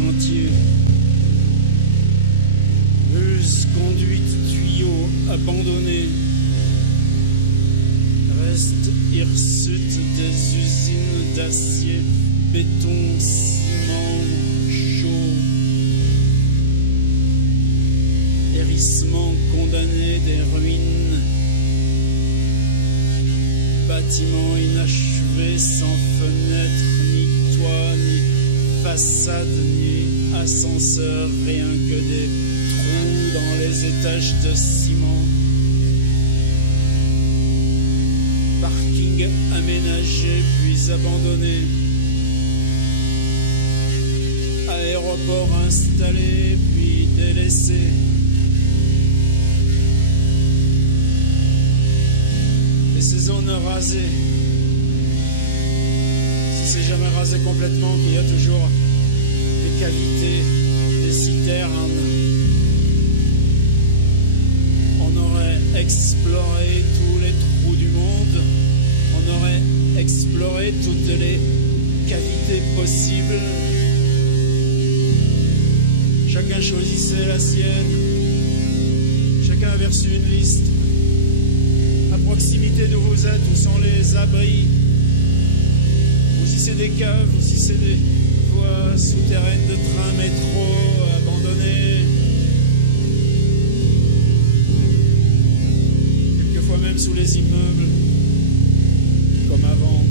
chantier. Bus, conduite, tuyaux abandonnés. Reste hirsute des usines d'acier, béton, ciment, chaud. Hérissement condamné des ruines. Bâtiments inachevés, sans fenêtre, ni toit, ni façade, ni ascenseur, rien que des trous dans les étages de ciment. Parking aménagé puis abandonné. Aéroport installé puis délaissé. Et ces zones rasées, si c'est jamais rasé complètement, qu'il y a toujours des cavités, des citernes, on aurait exploré tous les trous du monde, on aurait exploré toutes les cavités possibles. Chacun choisissait la sienne, chacun avait reçu une liste. À proximité d'où vous êtes, où sont les abris, ou si c'est des caves, ou si c'est des voies souterraines de train, métro abandonnées. Quelquefois même sous les immeubles, comme avant.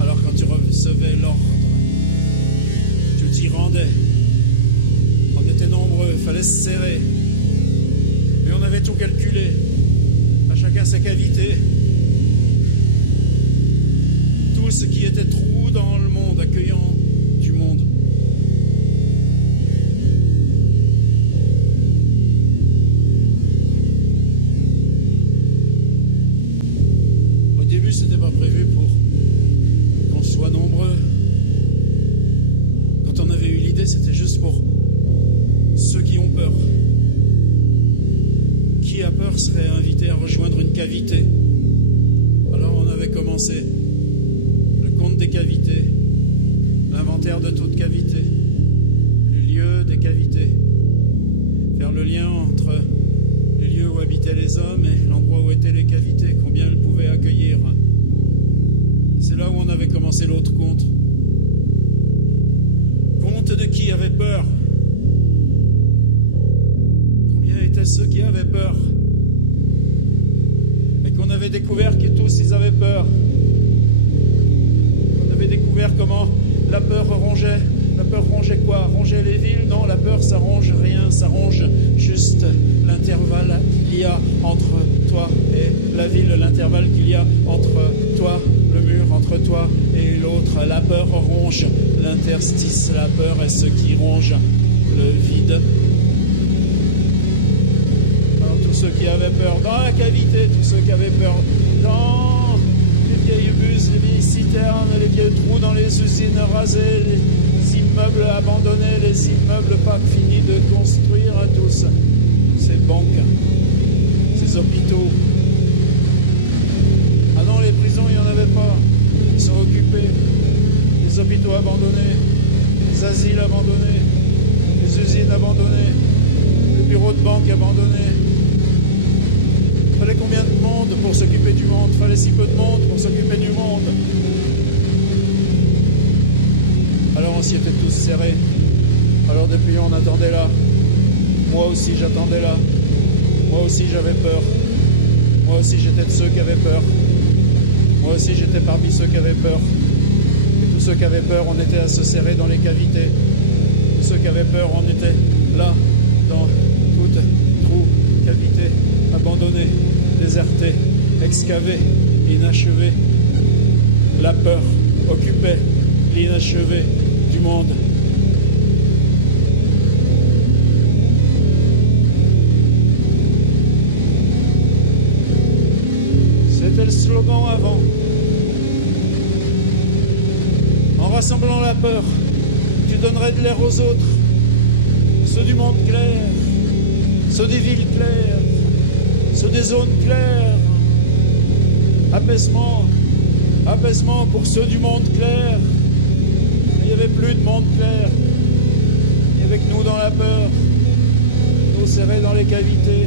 Alors quand tu recevais l'ordre, tu t'y rendais. On était nombreux, il fallait se serrer. Mais on avait tout calculé. À chacun sa cavité. Tout ce qui était trou dans le monde, accueillant du monde. Au début, c'était pas prévu pour qu'on soit nombreux. Quand on avait eu l'idée, c'était juste pour ceux qui ont peur. Qui a peur serait invité à rejoindre une cavité. Alors on avait commencé le compte des cavités, l'inventaire de toute cavité, le lieu des cavités, faire le lien entre les lieux où habitaient les hommes et l'endroit où étaient les cavités, combien elles pouvaient accueillir. C'est là où on avait commencé l'autre compte. Compte de qui avait peur. Ceux qui avaient peur et qu'on avait découvert que tous ils avaient peur. On avait découvert comment la peur rongeait. La peur rongeait quoi? Rongeait les villes? Non, la peur ça ronge rien, ça ronge juste l'intervalle qu'il y a entre toi et la ville, l'intervalle qu'il y a entre toi, le mur, entre toi et l'autre. La peur ronge l'interstice, la peur est ce qui ronge le vide. Ceux qui avaient peur dans la cavité, tous ceux qui avaient peur dans les vieilles bus, les vieilles citernes, les vieux trous dans les usines rasées, les immeubles abandonnés, les immeubles pas finis de construire, tous ces banques, ces hôpitaux. Ah non, les prisons, il n'y en avait pas, ils sont occupés. Les hôpitaux abandonnés, les asiles abandonnés, les usines abandonnées, les bureaux de banque abandonnés. Fallait combien de monde pour s'occuper du monde? Fallait si peu de monde pour s'occuper du monde. Alors on s'y était tous serrés. Alors depuis on attendait là. Moi aussi j'attendais là. Moi aussi j'avais peur. Moi aussi j'étais de ceux qui avaient peur. Moi aussi j'étais parmi ceux qui avaient peur. Et tous ceux qui avaient peur, on était à se serrer dans les cavités. Tous ceux qui avaient peur, on était là, dans toute trou, cavité, abandonnée, désertée, excavée, inachevée. La peur occupait l'inachevé du monde. C'était le slogan avant. En rassemblant la peur, tu donnerais de l'air aux autres, ceux du monde clair, ceux des villes claires, ceux des zones claires. Apaisement, Apaisement pour ceux du monde clair. Il n'y avait plus de monde clair. Il y avait que nous dans la peur. Nous serrés dans les cavités.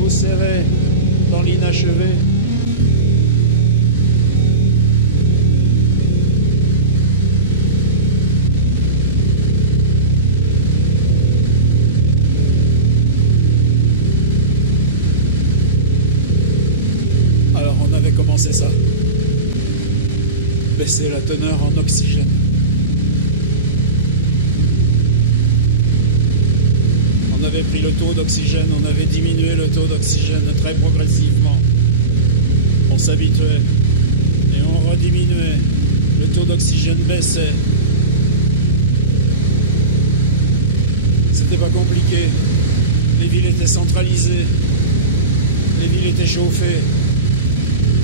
Nous serrés dans l'inachevé. Alors on avait commencé ça. Baisser la teneur en oxygène. On avait pris le taux d'oxygène, on avait diminué le taux d'oxygène très progressivement. On s'habituait et on rediminuait. Le taux d'oxygène baissait. C'était pas compliqué. Les villes étaient centralisées. Les villes étaient chauffées.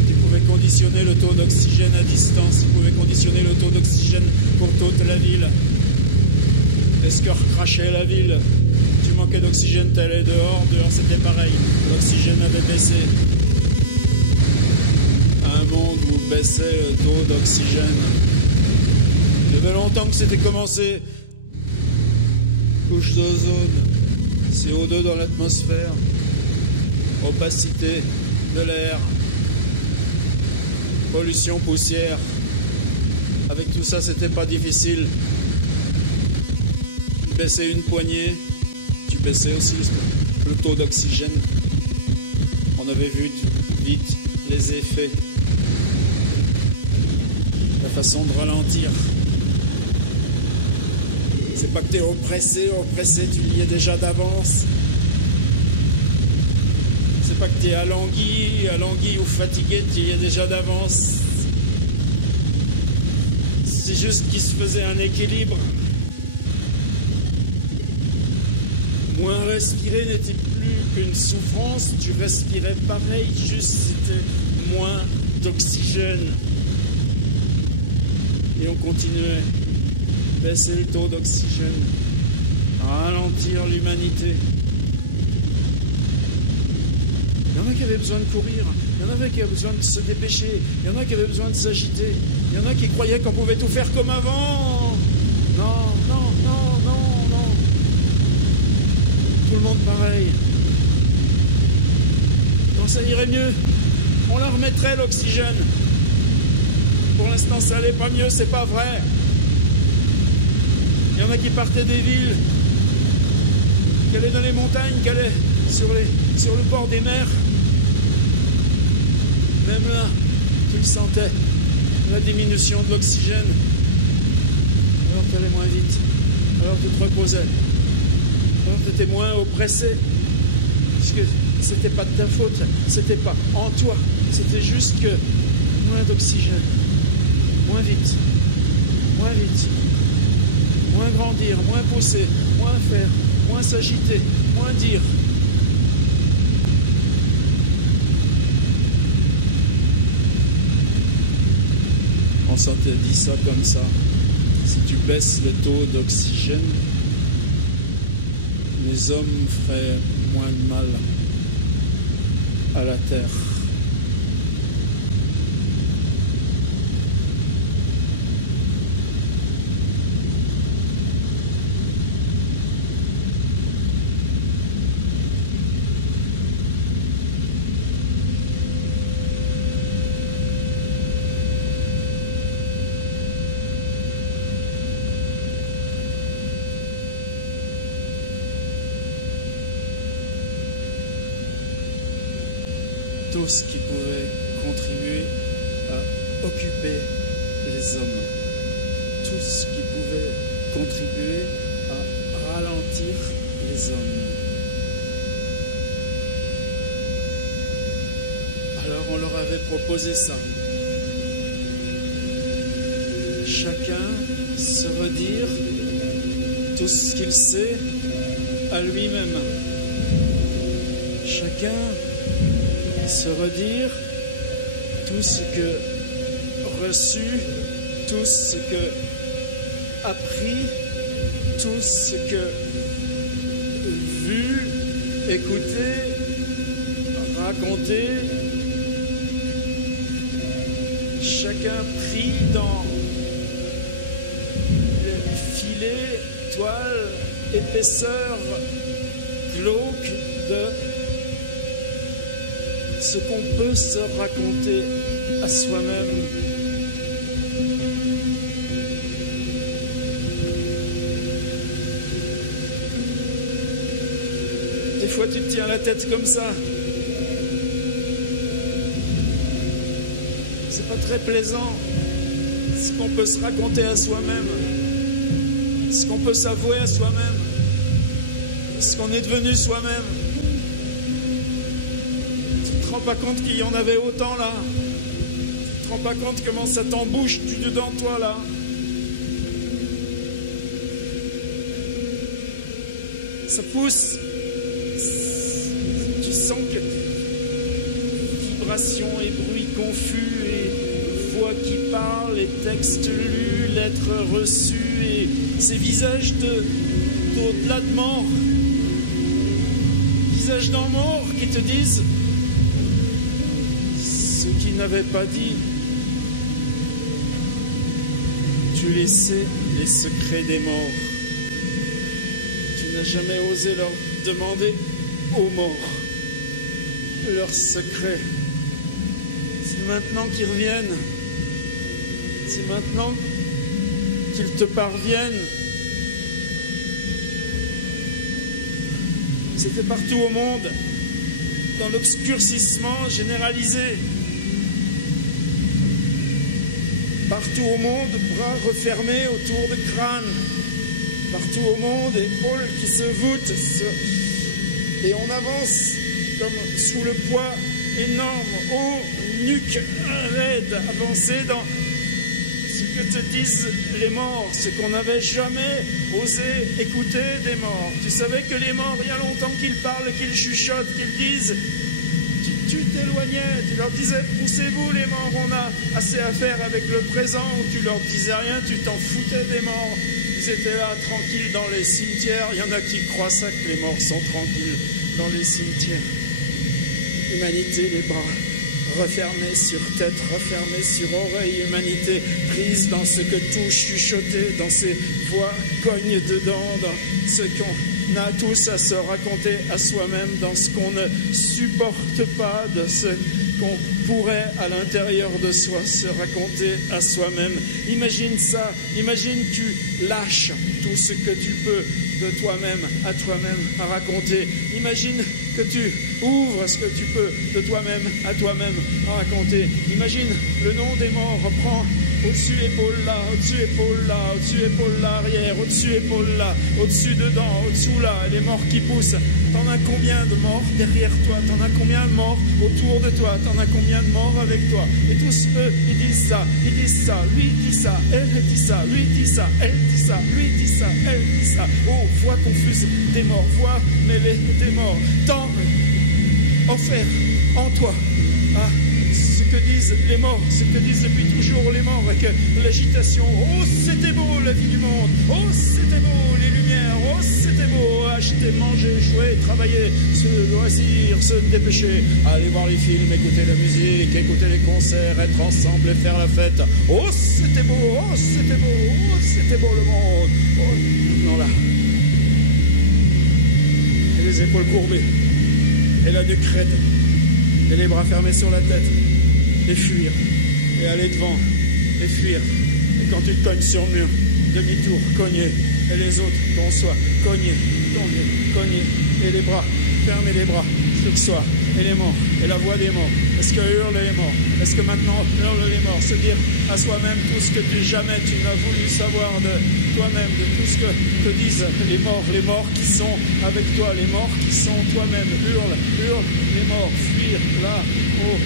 Ils pouvaient conditionner le taux d'oxygène à distance. Ils pouvaient conditionner le taux d'oxygène pour toute la ville. Est-ce que recrachait la ville? Tu manquais d'oxygène, t'allais dehors. Dehors, c'était pareil. L'oxygène avait baissé. Un monde où baissait le taux d'oxygène. Il y avait longtemps que c'était commencé. Couche d'ozone, CO2 dans l'atmosphère, opacité de l'air, pollution poussière. Avec tout ça, c'était pas difficile. Tu baissais une poignée, tu baissais aussi le taux d'oxygène. On avait vu vite les effets, la façon de ralentir. C'est pas que t'es oppressé, tu y es déjà d'avance. C'est pas que t'es alangui ou fatigué, tu y es déjà d'avance. C'est juste qu'il se faisait un équilibre. Moins respirer n'était plus qu'une souffrance, tu respirais pareil, juste c'était moins d'oxygène. Et on continuait. Baisser le taux d'oxygène, ralentir l'humanité. Il y en a qui avaient besoin de courir, il y en avait qui avaient besoin de se dépêcher, il y en a qui avaient besoin de s'agiter, il y en a qui croyaient qu'on pouvait tout faire comme avant. Non, non, non, non, non. Tout le monde pareil. Quand ça irait mieux, on leur remettrait l'oxygène. Pour l'instant, ça allait pas mieux, c'est pas vrai. Il y en a qui partaient des villes, qui allaient dans les montagnes, qui allaient sur le bord des mers. Même là, tu le sentais, la diminution de l'oxygène. Alors tu allais moins vite, alors tu te reposais, alors tu étais moins oppressé. Puisque c'était pas de ta faute, c'était pas en toi, c'était juste que moins d'oxygène, moins vite, moins vite. Moins grandir, moins pousser, moins faire, moins s'agiter, moins dire. On s'était dit ça comme ça. Si tu baisses le taux d'oxygène, les hommes feraient moins de mal à la terre. Tout ce qui pouvait contribuer à occuper les hommes, tout ce qui pouvait contribuer à ralentir les hommes. Alors on leur avait proposé ça. Chacun se redire tout ce qu'il sait à lui-même. Chacun se redire tout ce que reçu, tout ce que appris, tout ce que vu, écouté, raconté. chacun pris dans le filet, toile, épaisseur glauque de ce qu'on peut se raconter à soi-même. Des fois, tu te tiens la tête comme ça. C'est pas très plaisant ce qu'on peut se raconter à soi-même, ce qu'on peut s'avouer à soi-même, ce qu'on est devenu soi-même. Tu te rends pas compte qu'il y en avait autant là? Tu te rends pas compte comment ça t'embouche du dedans de toi là? Ça pousse. Tu sens que vibrations et bruits confus et voix qui parlent et textes lus, lettres reçues et ces visages d'au-delà de mort, visages dans mort qui te disent ce qu'ils n'avaient pas dit. Tu les sais, les secrets des morts. Tu n'as jamais osé leur demander aux morts leurs secrets. C'est maintenant qu'ils reviennent. C'est maintenant qu'ils te parviennent. C'était partout au monde, dans l'obscurcissement généralisé. Partout au monde, bras refermés autour de crâne. Partout au monde, épaules qui se voûtent. Et on avance comme sous le poids énorme, haut, nuque raide, avancer dans ce que te disent les morts, ce qu'on n'avait jamais osé écouter des morts. Tu savais que les morts, il y a longtemps qu'ils parlent, qu'ils chuchotent, qu'ils disent. Tu t'éloignais, tu leur disais, poussez-vous les morts, on a assez à faire avec le présent, ou tu leur disais rien, tu t'en foutais des morts. Ils étaient là, tranquilles dans les cimetières. Il y en a qui croient ça, que les morts sont tranquilles dans les cimetières. Humanité, les bras refermés sur tête, refermés sur oreille. Humanité prise dans ce que tout chuchotait, dans ces voix cognent dedans, dans ce qu'on a tous à se raconter à soi-même, dans ce qu'on ne supporte pas, de ce qu'on pourrait à l'intérieur de soi se raconter à soi-même. Imagine ça, imagine tu lâches tout ce que tu peux de toi-même à toi-même à raconter. Imagine que tu ouvres ce que tu peux de toi-même à toi-même à raconter. Imagine le nom des morts, reprends au-dessus épaule là, au-dessus épaule là, au-dessus épaule là, arrière, au-dessus épaule là, au-dessus dedans, au-dessous là, les morts qui poussent. T'en as combien de morts derrière toi? T'en as combien de morts autour de toi? T'en as combien de morts avec toi? Et tous eux, ils disent ça, lui dit ça, elle dit ça, lui dit ça, elle dit ça, lui dit ça, elle dit ça. Oh, voix confuse des morts, voix mêlée des morts. Tant offert en toi. Ah, ce que disent les morts, ce que disent depuis toujours les morts, avec l'agitation. Oh, c'était beau la vie du monde. Oh, c'était beau les lumières. Oh, c'était beau acheter, manger, jouer, travailler, se loisir, se dépêcher, aller voir les films, écouter la musique, écouter les concerts, être ensemble et faire la fête. Oh, c'était beau, oh, c'était beau, oh, c'était beau le monde. Oh, non là. Et les épaules courbées, et la nuque raide, et les bras fermés sur la tête. Et fuir, et aller devant, et fuir. Et quand tu te cognes sur le mur, demi-tour, cogner, et les autres, qu'on soit, cogner, et les bras, fermer les bras, ce soir, et les morts, et la voix des morts. Est-ce que hurlent les morts? Est-ce que maintenant hurlent les morts? Se dire à soi-même tout ce que jamais tu n'as voulu savoir de toi-même, de tout ce que te disent les morts qui sont avec toi, les morts qui sont toi-même. Hurle, les morts, fuir, là, oh.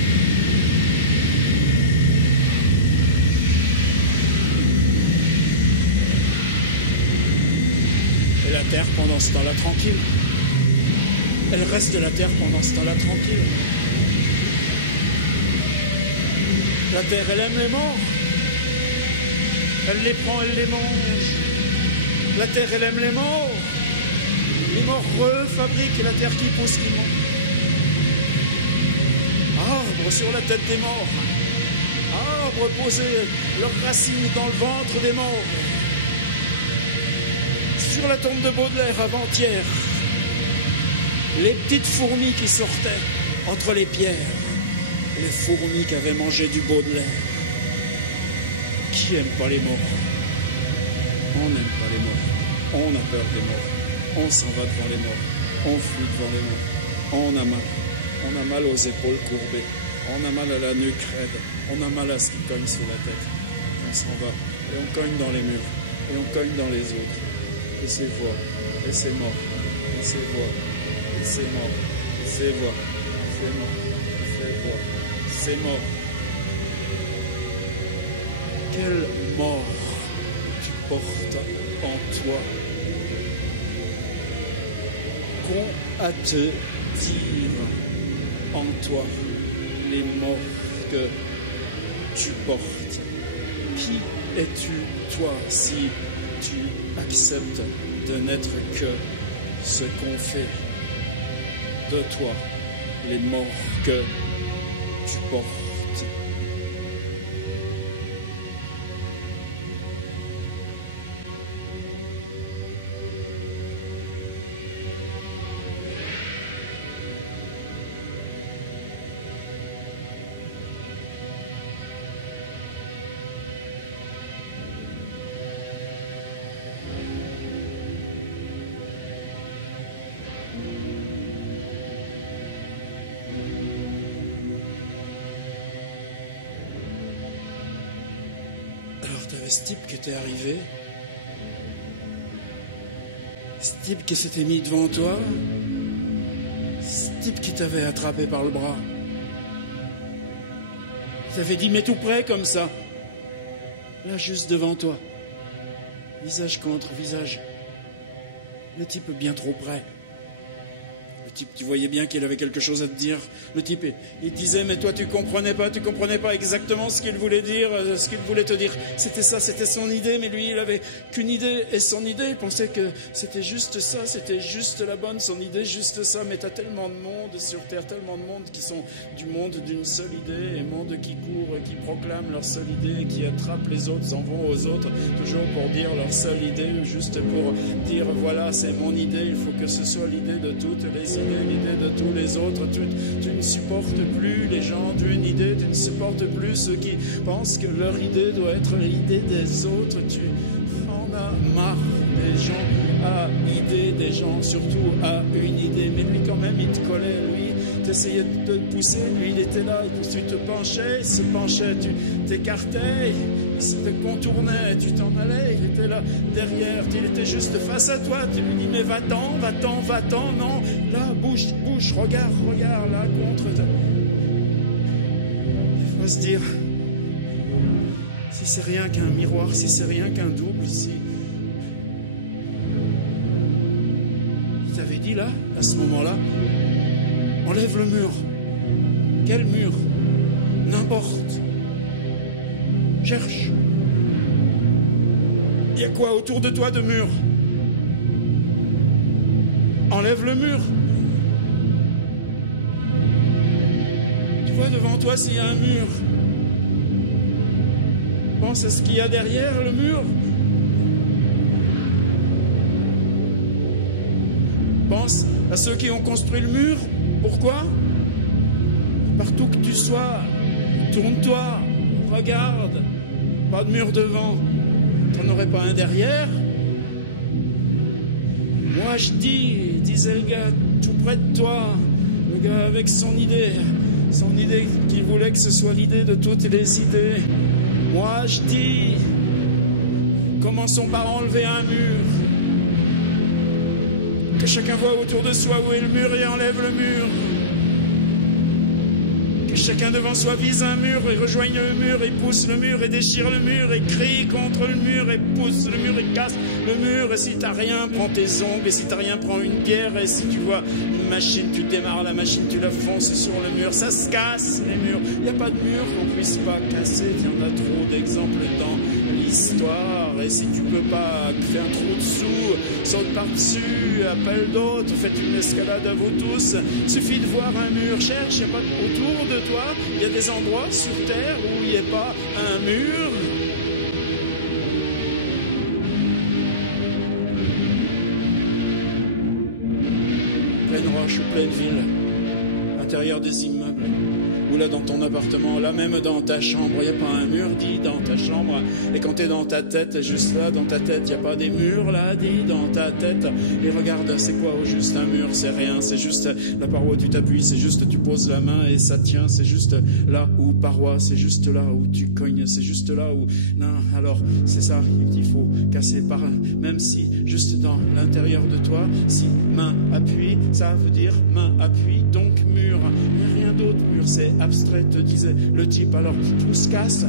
La terre pendant ce temps-là tranquille. Elle reste de la terre pendant ce temps-là tranquille. La terre, elle aime les morts. Elle les prend, elle les mange. La terre, elle aime les morts. Les morts refabriquent la terre qui pousse, qui monte. Arbre sur la tête des morts. Arbre arbres posaient leurs racines dans le ventre des morts. Sur la tombe de Baudelaire avant-hier, les petites fourmis qui sortaient entre les pierres, les fourmis qui avaient mangé du Baudelaire. Qui aime pas les morts? On n'aime pas les morts. On a peur des morts. On s'en va devant les morts. On fuit devant les morts. On a mal. On a mal aux épaules courbées. On a mal à la nuque raide. On a mal à ce qui cogne sous la tête. On s'en va. Et on cogne dans les murs. Et on cogne dans les autres. Et c'est voix. Et c'est mort. Et c'est voix. Et c'est mort. Et c'est voix. C'est mort. Et c'est voix. C'est mort. Quelle mort tu portes en toi? Qu'ont à te dire en toi les morts que tu portes? Qui es-tu, toi, si tu acceptes de n'être que ce qu'on fait de toi, les morts que tu portes? Ce type qui était arrivé, ce type qui s'était mis devant toi, ce type qui t'avait attrapé par le bras, il t'avait dit, mais tout près comme ça, là juste devant toi, visage contre visage, le type bien trop près. Le type, tu voyais bien qu'il avait quelque chose à te dire. Le type, il disait, mais toi tu comprenais pas exactement ce qu'il voulait dire, ce qu'il voulait te dire. C'était ça, c'était son idée, mais lui, il avait qu'une idée. Et son idée, il pensait que c'était juste ça, c'était juste la bonne, son idée, juste ça. Mais t'as tellement de monde sur Terre, tellement de monde qui sont du monde d'une seule idée, et monde qui court, qui proclament leur seule idée, qui attrapent les autres, s'en vont aux autres, toujours pour dire leur seule idée, juste pour dire, voilà, c'est mon idée, il faut que ce soit l'idée de toutes les idées, l'idée de tous les autres. Tu ne supportes plus les gens d'une idée, tu ne supportes plus ceux qui pensent que leur idée doit être l'idée des autres. Tu en as marre des gens à idée, des gens surtout à une idée. Mais lui quand même il te collait, lui t'essayais de te pousser, lui il était là, tu te penchais, il se penchait, tu t'écartais, il se te contournait, tu t'en allais, il était là derrière, il était juste face à toi, tu lui dis mais va-t'en, va-t'en, va-t'en, non, là bouge, bouge, regarde, là contre toi. Il faut se dire, si c'est rien qu'un miroir, si c'est rien qu'un double, si il t'avait dit là, à ce moment-là, enlève le mur. Quel mur? N'importe. Cherche. Il y a quoi autour de toi de mur? Enlève le mur. Tu vois devant toi s'il y a un mur. Pense à ce qu'il y a derrière le mur. Pense à ceux qui ont construit le mur. Pourquoi? Partout que tu sois, tourne-toi, regarde. Pas de mur devant. T'en aurais pas un derrière? Moi je dis, disait le gars tout près de toi, le gars avec son idée qui voulait que ce soit l'idée de toutes les idées. Moi je dis, commençons par enlever un mur. Que chacun voit autour de soi où est le mur et enlève le mur. Que chacun devant soi vise un mur et rejoigne le mur et pousse le mur et déchire le mur et crie contre le mur et pousse le mur et casse le mur. Et si t'as rien, prends tes ongles, et si t'as rien, prends une pierre. Et si tu vois une machine, tu démarres la machine, tu la fonces sur le mur. Ça se casse les murs. Il n'y a pas de mur qu'on puisse pas casser. Il y en a trop d'exemples dans l'histoire. Et si tu peux pas, fais un trou dessous, saute par-dessus, appelle d'autres, faites une escalade à vous tous. Suffit de voir un mur, cherche, il n'y a pas autour de toi, il y a des endroits sur terre où il n'y a pas un mur. Pleine roche ou pleine ville, l'intérieur des immeubles, ou là dans ton appartement, là même dans ta chambre, il n'y a pas un mur, dis dans ta chambre. Et quand tu es dans ta tête, juste là dans ta tête, il n'y a pas des murs là, dis dans ta tête. Et regarde, c'est quoi au juste un mur? C'est rien, c'est juste la paroi où tu t'appuies, c'est juste tu poses la main et ça tient, c'est juste là où paroi, c'est juste là où tu cognes, c'est juste là où... Non, alors c'est ça qu'il faut casser par... Même si juste dans l'intérieur de toi, si main appuie, ça veut dire main appuie, donc mur. Il n'y a rien d'autre, mur, c'est abstrait, te disait le type. Alors pousse, casse,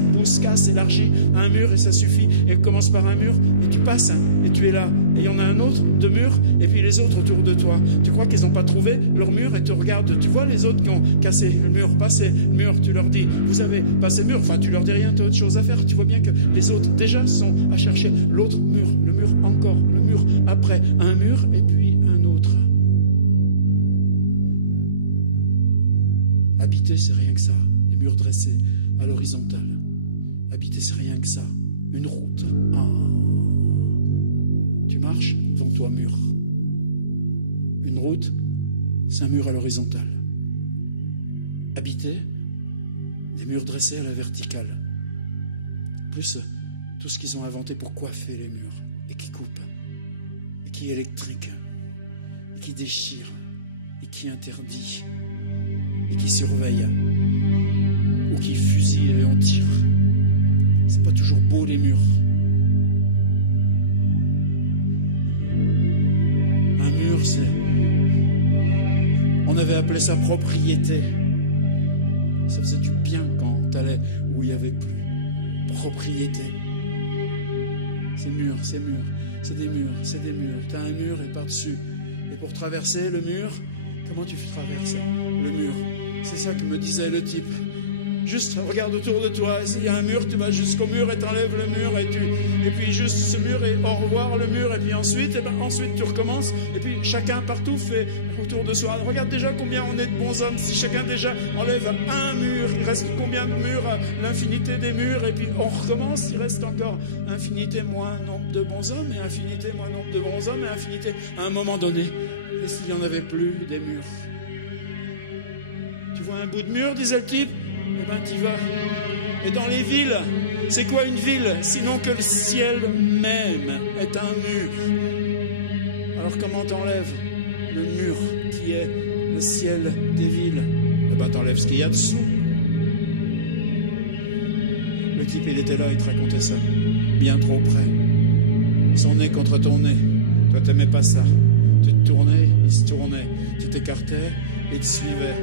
élargis un mur et ça suffit. Et commence par un mur et tu passes et tu es là. Et il y en a un autre de mur et puis les autres autour de toi. Tu crois qu'ils n'ont pas trouvé leur mur et te regardent. Tu vois les autres qui ont cassé le mur, passé le mur, tu leur dis, vous avez passé le mur. Enfin, tu leur dis rien, tu as autre chose à faire. Tu vois bien que les autres déjà sont à chercher l'autre mur, le mur encore, le mur après, un mur et puis un autre. Habiter, c'est rien que ça. Des murs dressés à l'horizontale. Habiter, c'est rien que ça. Une route. Ah. Tu marches devant toi, mur. Une route, c'est un mur à l'horizontale. Habiter, des murs dressés à la verticale. Plus tout ce qu'ils ont inventé pour coiffer les murs. Et qui coupe. Et qui électrique. Et qui déchire. Et qui interdit. Et qui surveille, ou qui fusille et on tire. C'est pas toujours beau les murs. Un mur, c'est... On avait appelé ça propriété. Ça faisait du bien quand t'allais où il n'y avait plus. Propriété. C'est mur, c'est mur. C'est des murs, c'est des murs. T'as un mur et par-dessus. Et pour traverser le mur, comment tu traverses le mur? C'est ça que me disait le type. Juste regarde autour de toi, s'il y a un mur, tu vas jusqu'au mur et t'enlèves le mur et puis juste ce mur et au revoir le mur et puis ensuite tu recommences et puis chacun partout fait autour de soi. Regarde déjà combien on est de bons hommes. Si chacun déjà enlève un mur, il reste combien de murs à l'infinité des murs et puis on recommence, il reste encore infinité moins nombre de bons hommes et infinité moins nombre de bons hommes et infinité à un moment donné. Et s'il n'y en avait plus des murs? Tu vois un bout de mur, disait le type? Eh ben t'y vas. Et dans les villes, c'est quoi une ville sinon que le ciel même est un mur? Alors comment t'enlèves le mur qui est le ciel des villes? Eh ben t'enlèves ce qu'il y a dessous. Le type il était là, il te racontait ça, bien trop près. Son nez contre ton nez. Toi t'aimais pas ça. Tu te tournais, il se tournait. Tu t'écartais, il te suivait.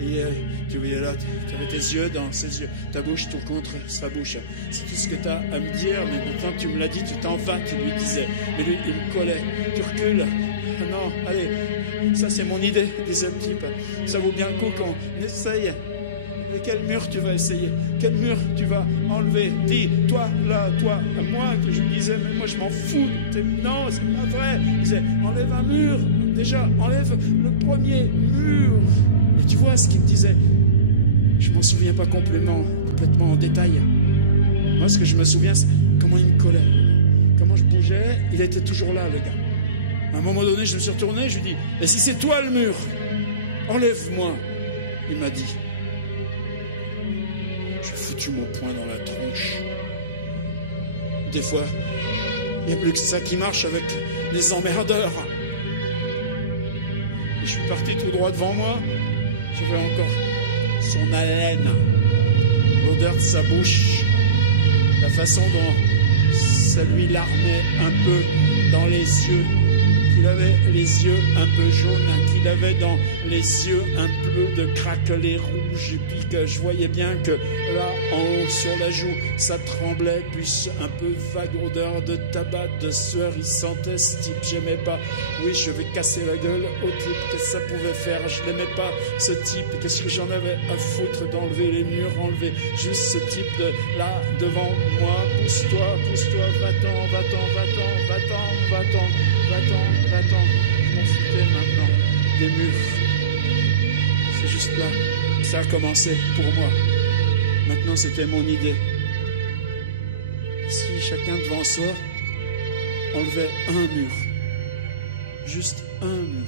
Et tu voyais là, tu avais tes yeux dans ses yeux, ta bouche tout contre sa bouche. C'est tout ce que tu as à me dire, mais maintenant que tu me l'as dit, tu t'en vas, tu lui disais. Mais lui, il me collait. Tu recules. Non, allez, ça c'est mon idée, disait le type. Ça vaut bien le coup qu'on essaye. Mais quel mur tu vas essayer? Quel mur tu vas enlever? Dis, toi, là, toi, à moi, que je lui disais, mais moi je m'en fous. Non, c'est pas vrai. Il disait, enlève un mur. Déjà, enlève le premier mur. Et tu vois ce qu'il me disait. Je m'en souviens pas complètement en détail. Moi, ce que je me souviens, c'est comment il me collait. Comment je bougeais, il était toujours là, le gars. À un moment donné, je me suis retourné, je lui ai dit, et si c'est toi le mur, enlève-moi. Il m'a dit. J'ai foutu mon poing dans la tronche. Des fois, il n'y a plus que ça qui marche avec les emmerdeurs. Et je suis parti tout droit devant moi. J'avais encore son haleine, l'odeur de sa bouche, la façon dont ça lui larmait un peu dans les yeux, qu'il avait les yeux un peu jaunes, qu'il avait dans les yeux un peu de craquelés rouges, et puis que je voyais bien que là, en haut, sur la joue, ça tremblait, puis un peu vague odeur de tabac, de sueur, il sentait ce type, j'aimais pas. Oui, je vais casser la gueule au type, qu'est-ce que ça pouvait faire? Je l'aimais pas, ce type, qu'est-ce que j'en avais à foutre d'enlever les murs, enlever juste ce type de là, devant moi, pousse-toi, va-t'en, je m'en foutais maintenant des murs. C'est juste là, Ça a commencé pour moi. Maintenant, c'était mon idée. Si chacun devant soi enlevait un mur, juste un mur,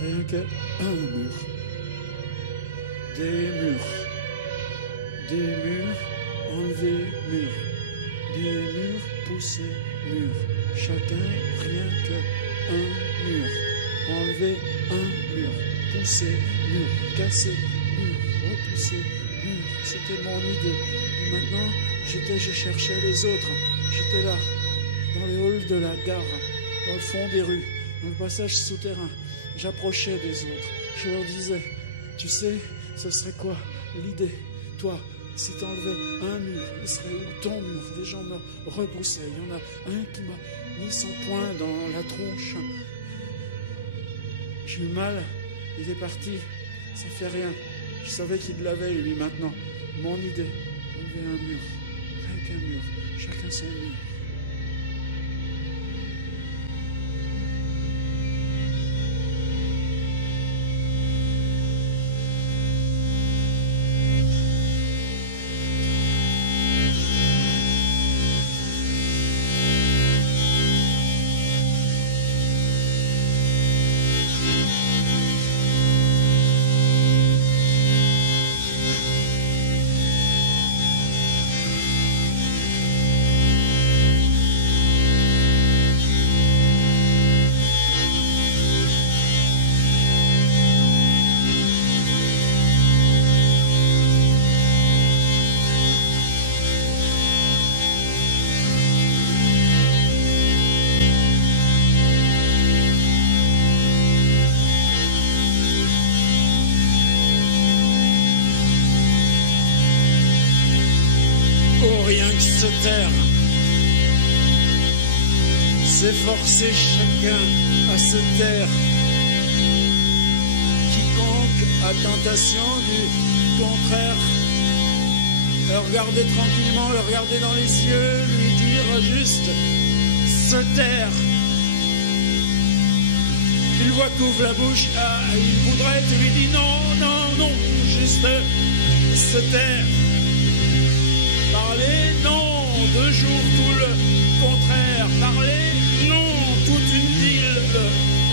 rien qu'un mur, des murs, enlever murs, des murs, pousser murs, chacun rien qu'un mur, enlever un mur, pousser mur, casser mur, repousser mur, c'était mon idée. Et maintenant, je cherchais les autres, j'étais là, dans le hall de la gare, dans le fond des rues, dans le passage souterrain, j'approchais des autres, je leur disais, tu sais, ce serait quoi l'idée, toi, si tu enlevais un mur, il serait où ton mur? Les gens me repoussaient, il y en a un qui m'a mis son poing dans la tronche, j'ai eu mal, il est parti, ça fait rien, je savais qu'il l'avait lui maintenant, mon idée, enlever un mur, rien qu'un mur, chacun son mur. Se taire, c'est forcer chacun à se taire. Quiconque a tentation du contraire, le regarder tranquillement, le regarder dans les yeux, lui dire juste se taire. Il voit qu'ouvre la bouche, il voudrait, tu lui dis non, non, non, juste se taire. Parler, non, 2 jours, tout le contraire. Parler, non, toute une ville, le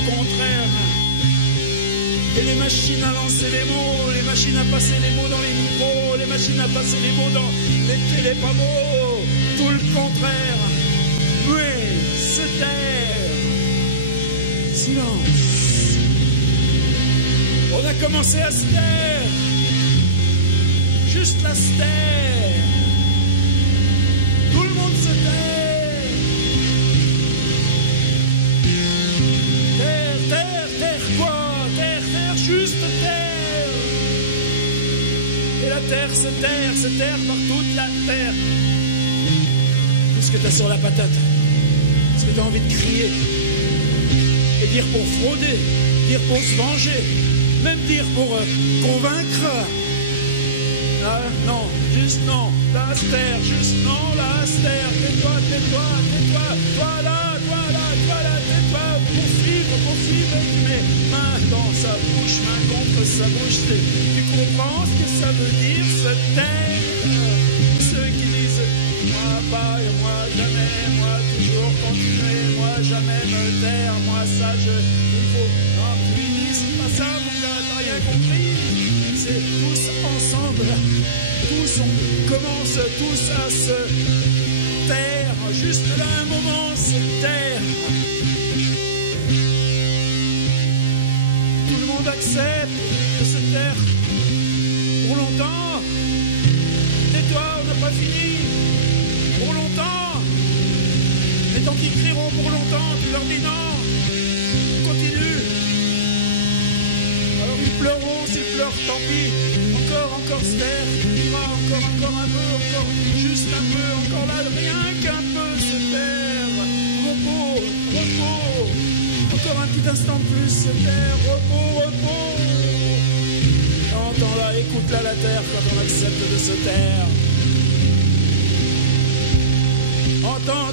contraire. Et les machines à lancer les mots, les machines à passer les mots dans les micros, les machines à passer les mots dans les télépamos, tout le contraire. Oui, se taire. Silence. On a commencé à se taire. Juste à se taire. Tout le monde se tait. Terre, terre, terre quoi? Terre, terre, juste terre. Et la terre se terre par toute la terre. Tout ce que t'as sur la patate, ce que t'as envie de crier, et dire pour frauder, dire pour se venger, même dire pour convaincre. Là, non, juste non. La terre, juste non, la terre, tais-toi, tais-toi, tais-toi, toi là, tais-toi, poursuivre avec mes mains dans sa bouche, main contre sa bouche, tu comprends ce que ça veut dire, se taire, ceux qui disent, moi pas, moi jamais, moi toujours continuer, moi jamais me taire, moi ça il faut, non, tu lui dis, c'est pas ça mon gars, t'as rien compris, c'est tous ensemble. Tous, on commence tous à se taire, juste là un moment, se taire. Tout le monde accepte de se taire pour longtemps. Tais-toi, on n'a pas fini. Pour longtemps. Et tant qu'ils crieront pour longtemps, tu leur dis non. Continue. Alors ils pleureront, s'ils pleurent, tant pis. Encore se taire, encore un peu, encore juste un peu, encore là, rien qu'un peu se taire. Repos, encore un petit instant de plus se taire, repos. Entends là, écoute là la terre quand on accepte de se taire. Entends,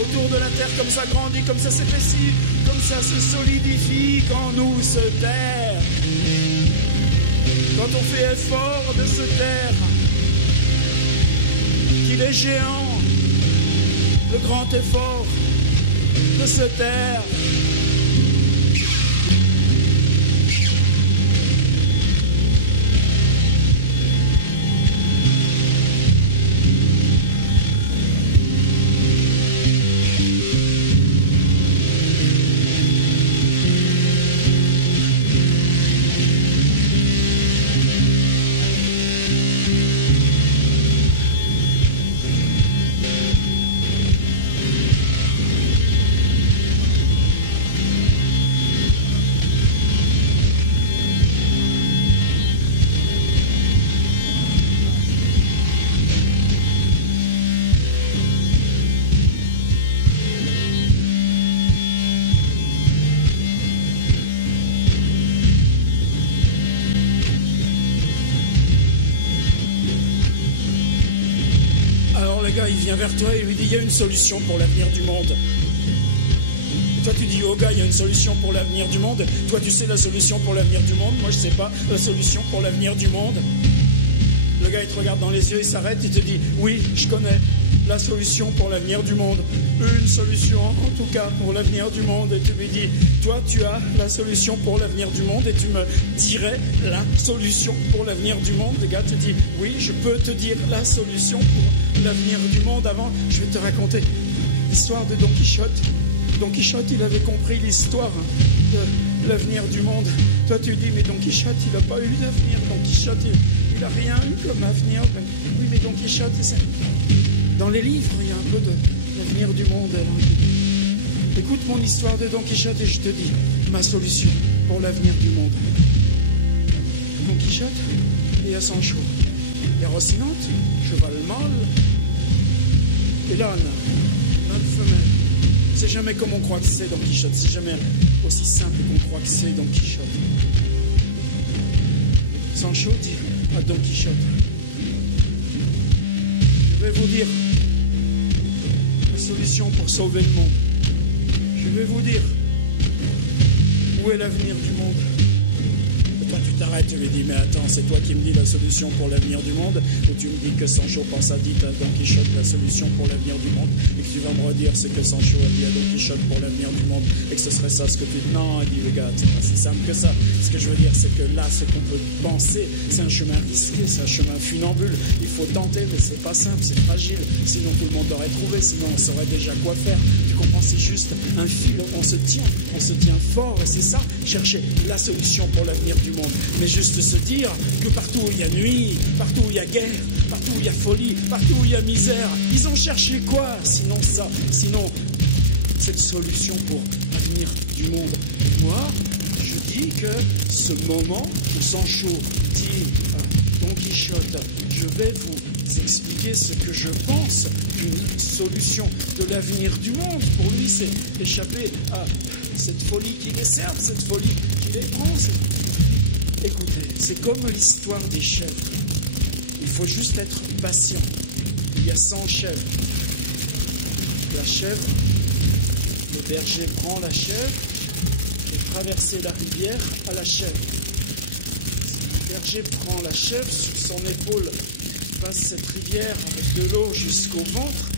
autour de la terre comme ça grandit, comme ça s'épaissit, comme ça se solidifie quand nous se taire. quand on fait effort de se taire, qu'il est géant, le grand effort de se taire. Il vient vers toi et lui dit, il y a une solution pour l'avenir du monde. Et toi tu dis au gars, il y a une solution pour l'avenir du monde. Toi tu sais la solution pour l'avenir du monde, moi je sais pas la solution pour l'avenir du monde. Le gars il te regarde dans les yeux, il s'arrête, il te dit, oui je connais la solution pour l'avenir du monde. Une solution en tout cas pour l'avenir du monde. Et tu lui dis, toi tu as la solution pour l'avenir du monde et tu me dirais la solution pour l'avenir du monde. Le gars te dit, oui je peux te dire la solution pour l'avenir du monde. Avant je vais te raconter l'histoire de Don Quichotte. Don Quichotte il avait compris l'histoire de l'avenir du monde. Toi tu dis, mais Don Quichotte il n'a pas eu d'avenir. Don Quichotte il n'a rien eu comme avenir. Oui mais Don Quichotte dans les livres il y a un peu de l'avenir du monde. Écoute mon histoire de Don Quichotte et je te dis ma solution pour l'avenir du monde. Don Quichotte, il y a Sancho, il y a Rocinante, cheval mâle et l'âne femelle. C'est jamais comme on croit que c'est Don Quichotte, c'est jamais aussi simple qu'on croit que c'est Don Quichotte. Sancho dit à Don Quichotte, je vais vous dire la solution pour sauver le monde. Je vais vous dire où est l'avenir du monde. Et toi tu t'arrêtes, tu lui dis, mais attends, c'est toi qui me dis la solution pour l'avenir du monde, ou tu me dis que Sancho pense à dit à Don Quichotte la solution pour l'avenir du monde, et que tu vas me redire ce que Sancho a dit à Don Quichotte pour l'avenir du monde, et que ce serait ça ce que tu dis. Non, il dit le gars, c'est pas si simple que ça. Ce que je veux dire, c'est que là, ce qu'on peut penser, c'est un chemin risqué, c'est un chemin funambule. Il faut tenter, mais c'est pas simple, c'est fragile. Sinon tout le monde l'aurait trouvé, sinon on saurait déjà quoi faire. Tu comprends, c'est juste un fil, on se tient fort, et c'est ça, chercher la solution pour l'avenir du monde. Mais juste se dire que partout où il y a nuit, partout où il y a guerre, partout où il y a folie, partout où il y a misère, ils ont cherché quoi? Sinon ça, sinon cette solution pour l'avenir du monde. Et moi, je dis que ce moment où Sancho dit à Don Quichotte, je vais vous expliquer ce que je pense d'une solution de l'avenir du monde. Pour lui, c'est échapper à cette folie qui les serve, cette folie qui les prend. Écoutez, c'est comme l'histoire des chèvres. Il faut juste être patient. Il y a 100 chèvres. La chèvre, le berger prend la chèvre et traverse la rivière à la chèvre. Le berger prend la chèvre sur son épaule, passe cette rivière avec de l'eau jusqu'au ventre.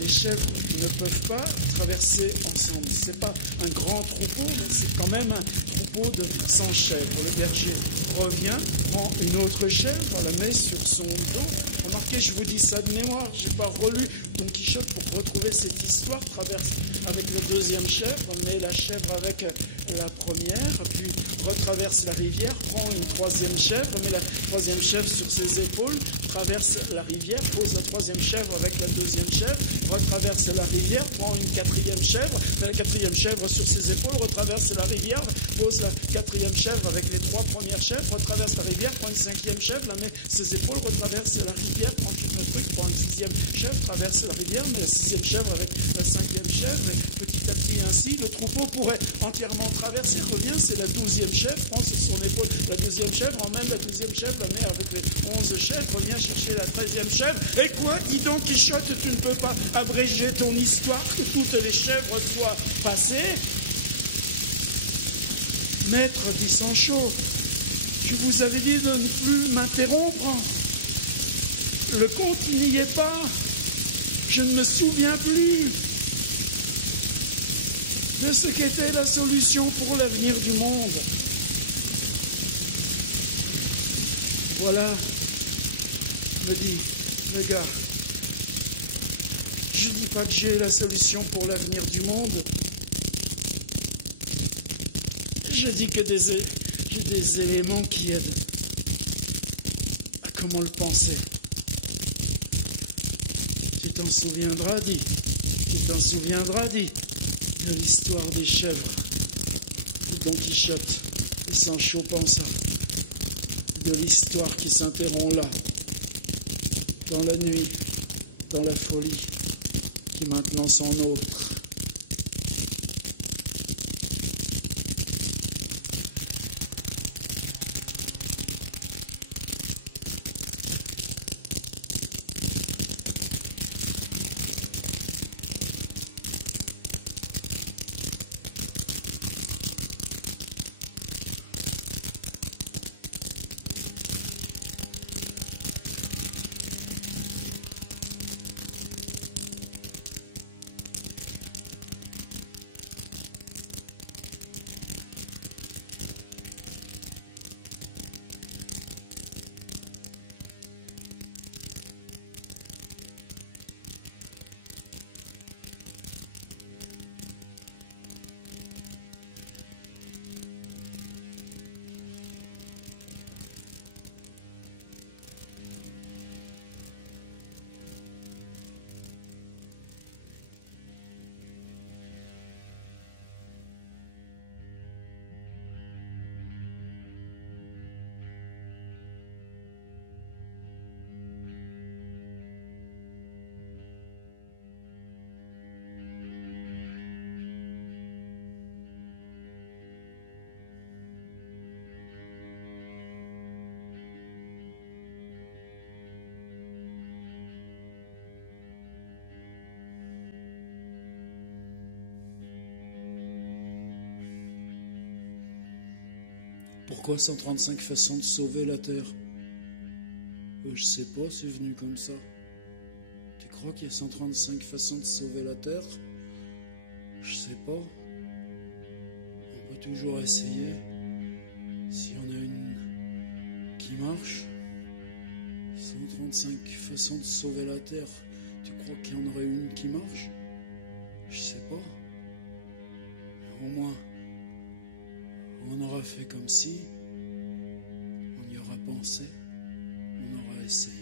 Les chèvres ne peuvent pas traverser ensemble. Ce n'est pas un grand troupeau, mais c'est quand même un troupeau de 100 chèvres. Le berger revient, prend une autre chèvre, la met sur son dos. Remarquez, je vous dis ça de mémoire, je n'ai pas relu Don Quichotte pour retrouver cette histoire. Traverse avec la deuxième chèvre, met la chèvre avec la première, puis retraverse la rivière, prend une troisième chèvre, met la troisième chèvre sur ses épaules, traverse la rivière, pose la troisième chèvre avec la deuxième chèvre, retraverse la rivière, prend une quatrième chèvre, met la quatrième chèvre sur ses épaules, retraverse la rivière, pose la quatrième chèvre avec les trois premières chèvres, retraverse la rivière, prend une cinquième chèvre, la met sur ses épaules, retraverse la rivière, prend tout un truc, prend une sixième chèvre, traverse la rivière, met la sixième chèvre avec la cinquième chèvre, et petit à petit ainsi, le troupeau pourrait entièrement traverser, revient, c'est la 12e chèvre, prend sur son épaule la deuxième chèvre, emmène la 12e chèvre, la met avec les 11 chèvres, revient chercher la 13e chèvre, et quoi, dis donc Quichotte, tu ne peux pas abréger ton histoire, que toutes les chèvres soient passées? Maître, dit Sancho, Je vous avais dit de ne plus m'interrompre. Le compte n'y est pas. Je ne me souviens plus de ce qu'était la solution pour l'avenir du monde. Voilà, me dit le gars. Je ne dis pas que j'ai la solution pour l'avenir du monde. Je dis que j'ai des éléments qui aident à comment le penser. Tu t'en souviendras, dit. Tu t'en souviendras, dit, de l'histoire des chèvres, de Don Quichotte et Sancho Panza, de l'histoire qui s'interrompt là, dans la nuit, dans la folie, qui maintenant s'en nôtre. Pourquoi 135 façons de sauver la Terre? Je sais pas, c'est venu comme ça. Tu crois qu'il y a 135 façons de sauver la Terre? Je sais pas. On peut toujours essayer. S'il y en a une qui marche. 135 façons de sauver la Terre. Tu crois qu'il y en aurait une qui marche? Je sais pas. Au moins, on aura fait comme si, on y aura pensé, on aura essayé.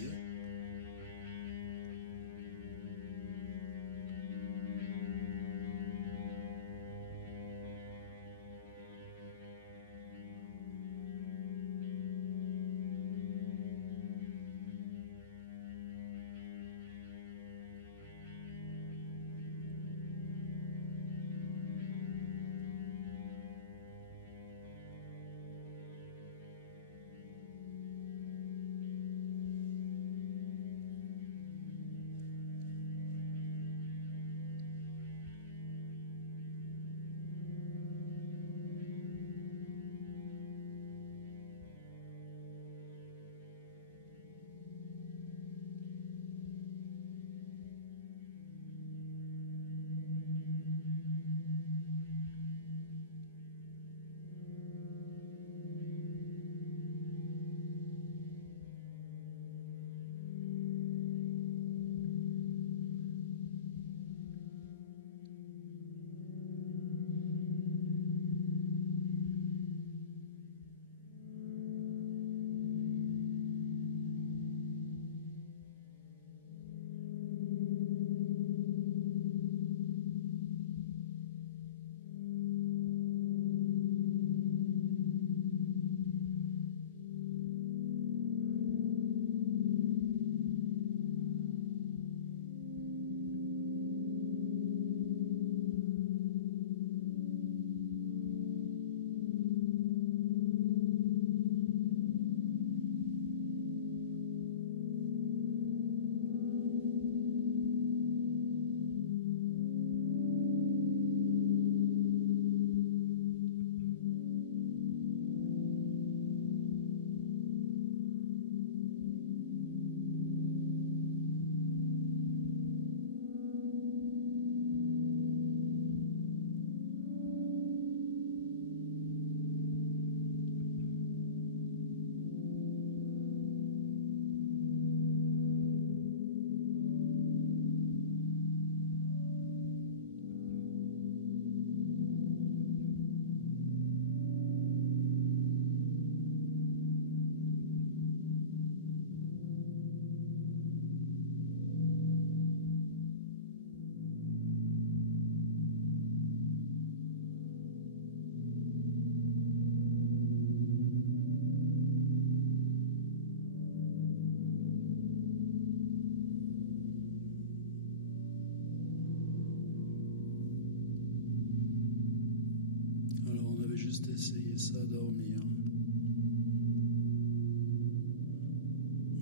dormir.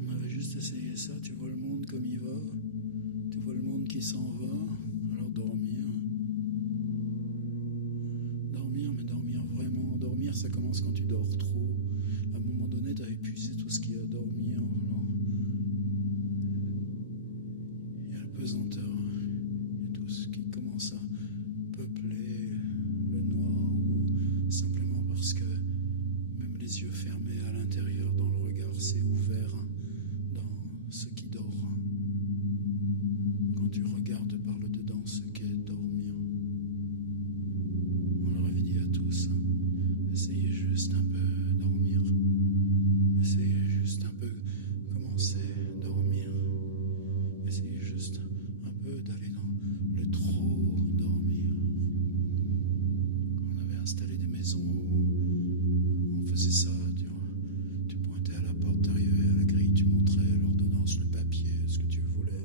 On avait juste essayé ça, tu vois le monde comme il va, tu vois le monde qui s'en va, alors dormir. Dormir, mais dormir vraiment. Dormir, ça commence quand tu dors trop. À un moment donné, tu as épuisé tout ce qu'il y a à dormir. Alors, il y a la pesanteur, il y a tout ce qui commence à peupler le noir, ou simplement parce que même les yeux fermés à l'intérieur, dans le regard, c'est ouvert dans ce qui dort. Quand tu regardes par le dedans ce qu'est dormir. On leur avait dit à tous, essayez juste un peu dormir. Essayez juste un peu commencer à dormir. Essayez juste un peu d'aller dans le trop dormir. On avait installé des maisons où on faisait ça. Tu pointais à la porte, t'arrivais à la grille, tu montrais l'ordonnance, le papier, ce que tu voulais.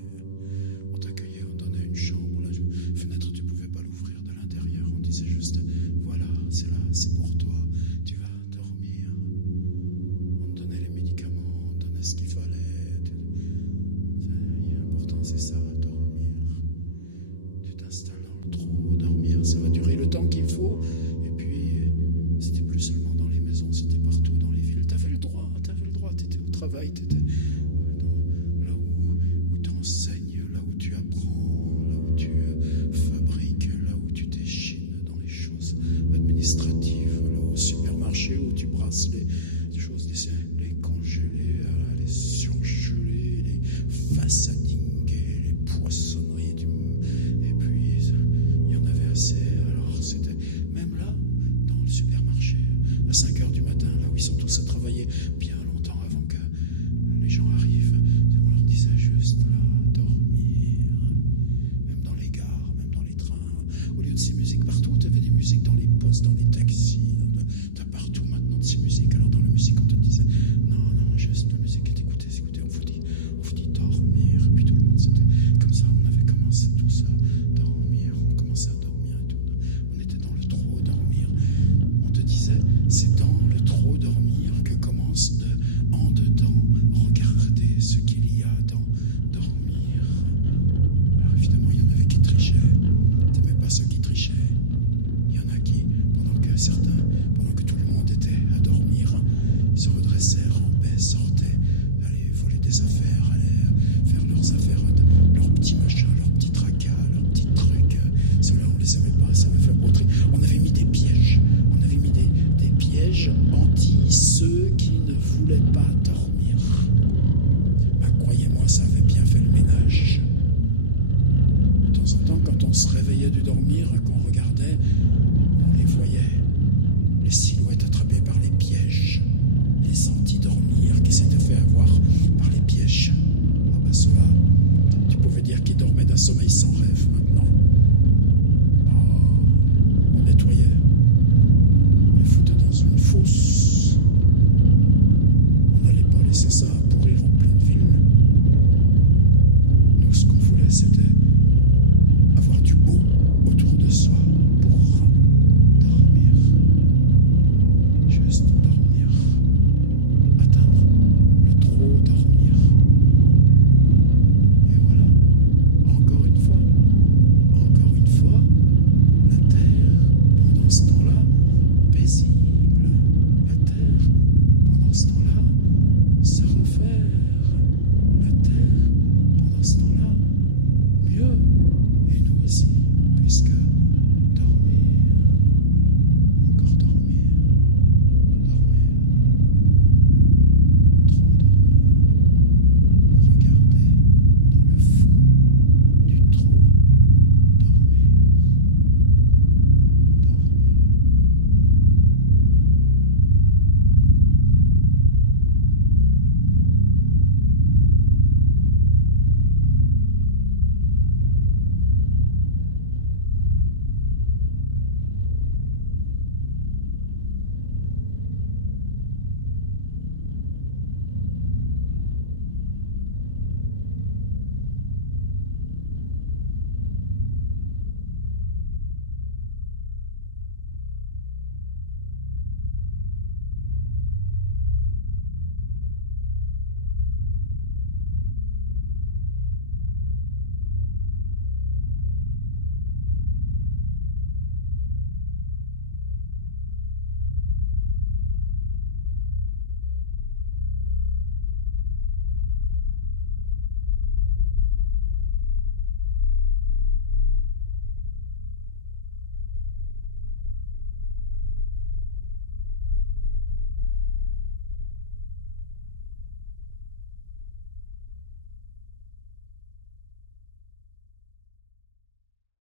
On t'accueillait, on donnait une chambre. La fenêtre, tu pouvais pas l'ouvrir de l'intérieur. On disait juste, voilà, c'est là, c'est pour toi. Tu vas dormir. On te donnait les médicaments, on te donnait ce qu'il fallait. L'important, c'est ça, dormir. Tu t'installes dans le trou, dormir. Ça va durer le temps qu'il faut. Et puis, c'était plus seulement dans les maisons, c'était partout dans les villes. T'avais le droit. T'étais au travail, t'étais là où t'enseignes, là où tu apprends, là où tu fabriques, là où tu t'échines dans les choses administratives, là au supermarché où tu brasses les choses, les congelés, les surgelés, les façadingués, les poissonneries, et puis il y en avait assez. Alors c'était même là, dans le supermarché, à 5h du matin, là où ils sont tous à travailler bien longtemps avant que les gens arrivent, on leur disait juste là, dormir. Même dans les gares, même dans les trains, au lieu de ces musiques partout, tu avais des musiques dans les postes, dans les taxis, t'as partout maintenant de ces musiques. Alors dans la musique on te disait non, juste la musique est écoutée, on vous dit dormir. Et puis tout le monde, c'était comme ça, on avait commencé tous à dormir, on commençait à dormir et tout. On était dans le trop dormir. On te disait, c'est dans le trop dormir que commence en dedans, regarder ce qu'il y a dans dormir. Alors évidemment, il y en avait qui trichaient. T'aimais pas ceux qui trichaient. Il y en a qui, pendant que tout le monde était à dormir, ils se redressaient, rampaient, sortaient, allaient voler des affaires, allaient faire leurs affaires, leurs petits machins, leurs petits tracas, leurs petits trucs. Ceux-là, on les aimait pas, ça avait fait broderie. On avait mis des pièges. On avait mis des pièges anti-ceux qui ne voulaient pas dormir. Ben, croyez-moi, ça avait bien fait le ménage. De temps en temps, quand on se réveillait du dormir et qu'on regardait, on les voyait, les silhouettes attrapées par les pièges, les anti-dormir qui s'étaient fait avoir par les pièges. Ah ben ceux-là, tu pouvais dire qu'ils dormaient d'un sommeil sans rêve maintenant. On nettoyait, on les foutait dans une fosse. On n'allait pas laisser ça pourrir en pleine ville. Nous, ce qu'on voulait, c'était